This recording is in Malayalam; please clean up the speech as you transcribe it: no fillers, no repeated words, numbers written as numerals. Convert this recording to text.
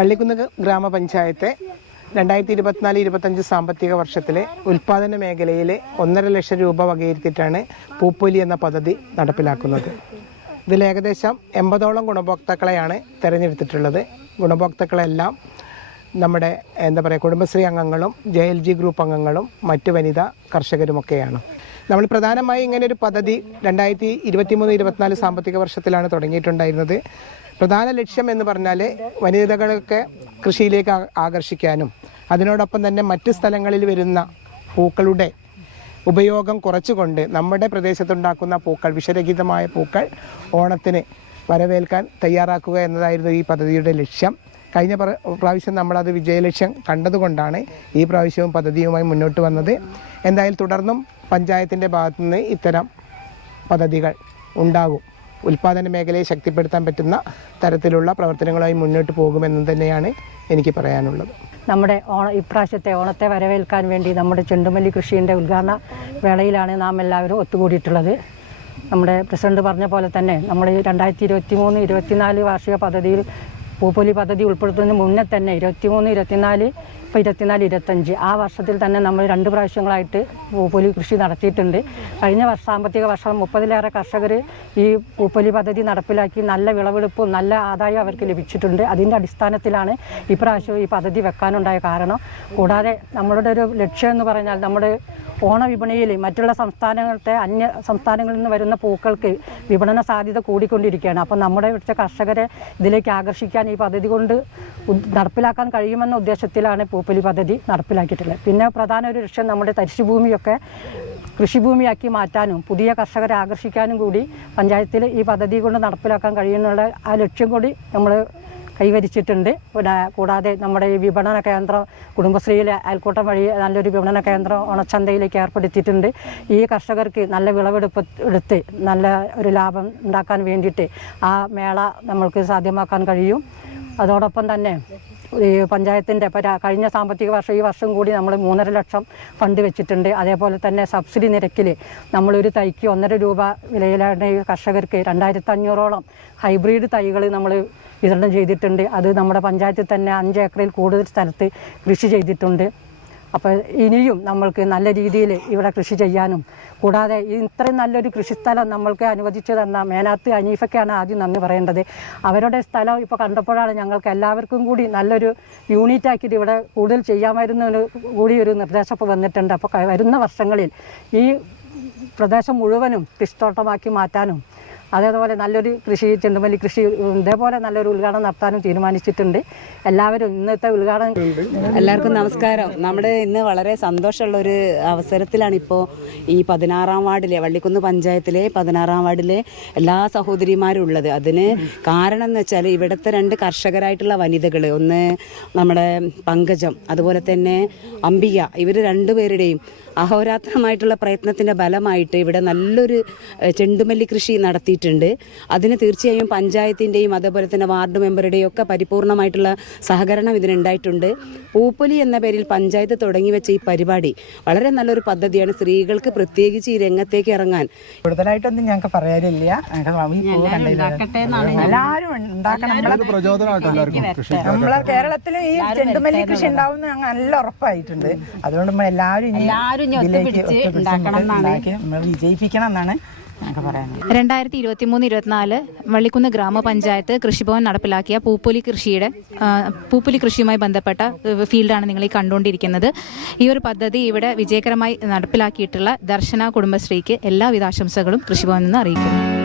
വള്ളിക്കുന്ന് ഗ്രാമപഞ്ചായത്ത് 2024-25 സാമ്പത്തിക വർഷത്തിലെ ഉൽപ്പാദന മേഖലയിൽ 1.5 ലക്ഷം രൂപ വകയിരുത്തിയിട്ടാണ് പൂപ്പൊലി എന്ന പദ്ധതി നടപ്പിലാക്കുന്നത്. ഇതിൽ ഏകദേശം 80ഓളം ഗുണഭോക്താക്കളെയാണ് തിരഞ്ഞെടുത്തിട്ടുള്ളത്. ഗുണഭോക്താക്കളെല്ലാം നമ്മുടെ കുടുംബശ്രീ അംഗങ്ങളും JLG ഗ്രൂപ്പ് അംഗങ്ങളും മറ്റ് വനിതാ കർഷകരുമൊക്കെയാണ്. നമ്മൾ പ്രധാനമായി ഇങ്ങനെയൊരു പദ്ധതി 2023-24 സാമ്പത്തിക വർഷത്തിലാണ് തുടങ്ങിയിട്ടുണ്ടായിരുന്നത്. പ്രധാന ലക്ഷ്യം എന്ന് പറഞ്ഞാൽ വനിതകളൊക്കെ കൃഷിയിലേക്ക് ആകർഷിക്കാനും അതിനോടൊപ്പം തന്നെ മറ്റ് സ്ഥലങ്ങളിൽ വരുന്ന പൂക്കളുടെ ഉപയോഗം കുറച്ചുകൊണ്ട് നമ്മുടെ പ്രദേശത്തുണ്ടാക്കുന്ന പൂക്കൾ, വിഷരഹിതമായ പൂക്കൾ ഓണത്തിന് വരവേൽക്കാൻ തയ്യാറാക്കുക എന്നതായിരുന്നു ഈ പദ്ധതിയുടെ ലക്ഷ്യം. കഴിഞ്ഞ പ്രാവശ്യം നമ്മളത് വിജയലക്ഷ്യം കണ്ടതുകൊണ്ടാണ് ഈ പ്രാവശ്യവും പദ്ധതിയുമായി മുന്നോട്ട് വന്നത്. എന്തായാലും തുടർന്നും പഞ്ചായത്തിൻ്റെ ഭാഗത്തുനിന്ന് ഇത്തരം പദ്ധതികൾ ഉണ്ടാകും. ഉൽപ്പാദന മേഖലയെ ശക്തിപ്പെടുത്താൻ പറ്റുന്ന തരത്തിലുള്ള പ്രവർത്തനങ്ങളുമായി മുന്നോട്ട് പോകുമെന്ന് തന്നെയാണ് എനിക്ക് പറയാനുള്ളത്. നമ്മുടെ ഇപ്രാവശ്യത്തെ ഓണത്തെ വരവേൽക്കാൻ വേണ്ടി നമ്മുടെ ചെണ്ടുമല്ലി കൃഷിയുടെ ഉദ്ഘാടന വേളയിലാണ് നാം എല്ലാവരും ഒത്തുകൂടിയിട്ടുള്ളത്. നമ്മുടെ പ്രസിഡന്റ് പറഞ്ഞ പോലെ തന്നെ നമ്മൾ 2023-24 വാർഷിക പദ്ധതിയിൽ പൂപ്പൊലി പദ്ധതി ഉൾപ്പെടുത്തുന്നതിന് മുന്നേ തന്നെ 23-24 ഇപ്പോൾ 24-25 ആ വർഷത്തിൽ തന്നെ നമ്മൾ 2 പ്രാവശ്യങ്ങളായിട്ട് പൂപ്പൊലി കൃഷി നടത്തിയിട്ടുണ്ട്. കഴിഞ്ഞ സാമ്പത്തിക വർഷം 30-ലേറെ കർഷകർ ഈ പൂപ്പൊലി പദ്ധതി നടപ്പിലാക്കി നല്ല വിളവെടുപ്പും നല്ല ആദായം അവർക്ക് ലഭിച്ചിട്ടുണ്ട്. അതിൻ്റെ അടിസ്ഥാനത്തിലാണ് ഇപ്രാവശ്യം ഈ പദ്ധതി വെക്കാനുണ്ടായ കാരണം. കൂടാതെ നമ്മളുടെ ഒരു ലക്ഷ്യം എന്ന് പറഞ്ഞാൽ നമ്മുടെ ഓണവിപണിയിൽ മറ്റുള്ള സംസ്ഥാനങ്ങളത്തെ അന്യ സംസ്ഥാനങ്ങളിൽ നിന്ന് വരുന്ന പൂക്കൾക്ക് വിപണന സാധ്യത കൂടിക്കൊണ്ടിരിക്കുകയാണ്. അപ്പോൾ നമ്മുടെ ഇവിടുത്തെ കർഷകരെ ഇതിലേക്ക് ആകർഷിക്കാൻ ഈ പദ്ധതി കൊണ്ട് നടപ്പിലാക്കാൻ കഴിയുമെന്ന ഉദ്ദേശത്തിലാണ് പൂപ്പൊലി പദ്ധതി നടപ്പിലാക്കിയിട്ടുള്ളത്. പിന്നെ പ്രധാന ഒരു ലക്ഷ്യം നമ്മുടെ തരിശുഭൂമിയൊക്കെ കൃഷിഭൂമിയാക്കി മാറ്റാനും പുതിയ കർഷകരെ ആകർഷിക്കാനും കൂടി പഞ്ചായത്തിൽ ഈ പദ്ധതി കൊണ്ട് നടപ്പിലാക്കാൻ കഴിയുന്നുള്ള ആ ലക്ഷ്യം കൂടി നമ്മൾ കൈവരിച്ചിട്ടുണ്ട്. കൂടാതെ നമ്മുടെ ഈ വിപണന കേന്ദ്രം കുടുംബശ്രീയിലെ അയൽക്കൂട്ടം വഴി നല്ലൊരു വിപണന കേന്ദ്രം ഓണച്ചന്തയിലേക്ക് ഏർപ്പെടുത്തിയിട്ടുണ്ട്. ഈ കർഷകർക്ക് നല്ല വിളവെടുത്ത് നല്ല ഒരു ലാഭം ഉണ്ടാക്കാൻ വേണ്ടിയിട്ട് ആ മേള നമ്മൾക്ക് സാധ്യമാക്കാൻ കഴിയും. അതോടൊപ്പം തന്നെ ഈ പഞ്ചായത്തിൻ്റെ കഴിഞ്ഞ സാമ്പത്തിക വർഷം ഈ വർഷം കൂടി നമ്മൾ 3.5 ലക്ഷം ഫണ്ട് വെച്ചിട്ടുണ്ട്. അതേപോലെ തന്നെ സബ്സിഡി നിരക്കിൽ നമ്മളൊരു തൈക്ക് 1.5 രൂപ വിലയിലാണ് ഈ കർഷകർക്ക് 2500ഓളം ഹൈബ്രിഡ് തൈകൾ നമ്മൾ വിതരണം ചെയ്തിട്ടുണ്ട്. അത് നമ്മുടെ പഞ്ചായത്തിൽ തന്നെ 5 ഏക്കറിൽ കൂടുതൽ സ്ഥലത്ത് കൃഷി ചെയ്തിട്ടുണ്ട്. അപ്പോൾ ഇനിയും നമ്മൾക്ക് നല്ല രീതിയിൽ ഇവിടെ കൃഷി ചെയ്യാനും കൂടാതെ ഇത്രയും നല്ലൊരു കൃഷിസ്ഥലം നമ്മൾക്ക് അനുവദിച്ചു തന്ന മേനാത്ത് അനീഫയ്ക്കാണ് ആദ്യം നന്ദി പറയേണ്ടത്. അവരുടെ സ്ഥലം ഇപ്പോൾ കണ്ടപ്പോഴാണ് ഞങ്ങൾക്ക് എല്ലാവർക്കും കൂടി നല്ലൊരു യൂണിറ്റാക്കിയിട്ട് ഇവിടെ കൂടുതൽ ചെയ്യാമായിരുന്ന കൂടി ഒരു നിർദ്ദേശം വന്നിട്ടുണ്ട്. അപ്പോൾ വരുന്ന വർഷങ്ങളിൽ ഈ പ്രദേശം മുഴുവനും കൃഷിത്തോട്ടമാക്കി മാറ്റാനും അതേപോലെ നല്ലൊരു കൃഷി ചെണ്ടുമല്ലി കൃഷി ഇതേപോലെ നല്ലൊരു ഉദ്ഘാടനം നടത്താനും തീരുമാനിച്ചിട്ടുണ്ട്. എല്ലാവരും ഇന്നത്തെ ഉദ്ഘാടനം. എല്ലാവർക്കും നമസ്കാരം. നമ്മുടെ ഇന്ന് വളരെ സന്തോഷമുള്ളൊരു അവസരത്തിലാണ് ഇപ്പോൾ ഈ 16-ാം വാർഡിലെ വള്ളിക്കുന്ന് പഞ്ചായത്തിലെ 16-ാം വാർഡിലെ എല്ലാ സഹോദരിമാരും ഉള്ളത്. അതിന് കാരണം എന്ന് വെച്ചാൽ ഇവിടുത്തെ 2 കർഷകരായിട്ടുള്ള വനിതകൾ, ഒന്ന് നമ്മുടെ പങ്കജം അതുപോലെ തന്നെ അംബിക, ഇവർ 2 പേരുടെയും അഹോരാത്രമായിട്ടുള്ള പ്രയത്നത്തിൻ്റെ ഫലമായിട്ട് ഇവിടെ നല്ലൊരു ചെണ്ടുമല്ലി കൃഷി നടത്തിയിട്ടുണ്ട്. അതിന് തീർച്ചയായും പഞ്ചായത്തിൻ്റെയും അതേപോലെ തന്നെ വാർഡ് മെമ്പറുടെയും ഒക്കെ പരിപൂർണമായിട്ടുള്ള സഹകരണം ഇതിനുണ്ടായിട്ടുണ്ട്. പൂപ്പൊലി എന്ന പേരിൽ പഞ്ചായത്ത് തുടങ്ങി വെച്ച ഈ പരിപാടി വളരെ നല്ലൊരു പദ്ധതിയാണ്. സ്ത്രീകൾക്ക് പ്രത്യേകിച്ച് ഈ രംഗത്തേക്ക് ഇറങ്ങാൻ കൂടുതലായിട്ടൊന്നും ഞങ്ങൾക്ക് പറയാനില്ല. എല്ലാവരും ഉണ്ടാക്കണം. നമ്മളെ കേരളത്തിൽ ഈ ചെണ്ടുമല്ലി കൃഷി ഉണ്ടാവും നല്ല ഉറപ്പായിട്ടുണ്ട്. അതുകൊണ്ട് നമ്മൾ എല്ലാവരും വിജയിപ്പിക്കണം എന്നാണ് 2023-24 വള്ളിക്കുന്ന് ഗ്രാമപഞ്ചായത്ത് കൃഷിഭവൻ നടപ്പിലാക്കിയ പൂപ്പൊലി കൃഷിയുമായി ബന്ധപ്പെട്ട ഫീൽഡാണ് നിങ്ങൾ ഈ കണ്ടുകൊണ്ടിരിക്കുന്നത്. ഈ ഒരു പദ്ധതി ഇവിടെ വിജയകരമായി നടപ്പിലാക്കിയിട്ടുള്ള ദർശന കുടുംബശ്രീക്ക് എല്ലാവിധ ആശംസകളും കൃഷിഭവനിൽ നിന്ന് അറിയിക്കുന്നു.